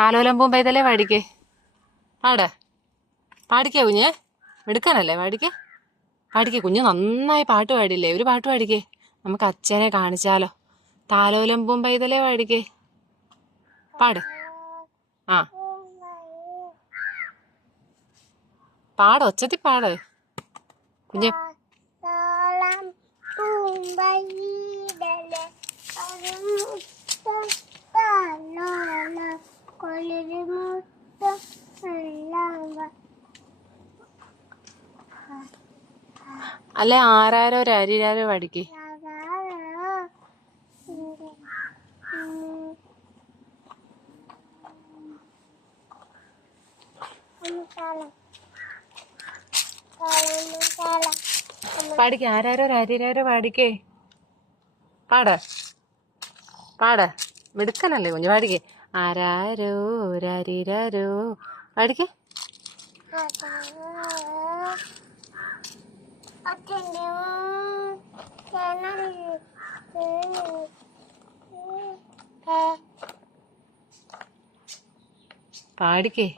താലോലമ്പും പൈതലേ പാടിക്കേ. പാട പാടിക്കേ കുഞ്ഞ്, എടുക്കാനല്ലേ പാടിക്കേ. പാടിക്കേ കുഞ്ഞ്, നന്നായി പാട്ട് പാടില്ലേ. ഒരു പാട്ട് പാടിക്കേ, നമുക്ക് അച്ഛനെ കാണിച്ചാലോ. താലോലമ്പും പൈതലേ പാടിക്കേ. പാട്. ആ പാട്, ഒച്ചത്തി പാട് കുഞ്ഞ്. അല്ലെ ആരാരോ രാരിരാരോ പാടിക്കേ. പാടിക്കേ, ആരാരോ രാരിരാരോ പാടിക്കേ. പാട പാട, മിടുക്കനല്ലേ കുഞ്ഞ്, പാടിക്കേ. ആരാരോ രാരിരാരോ പാടിക്കേ. പാടിക്കേ.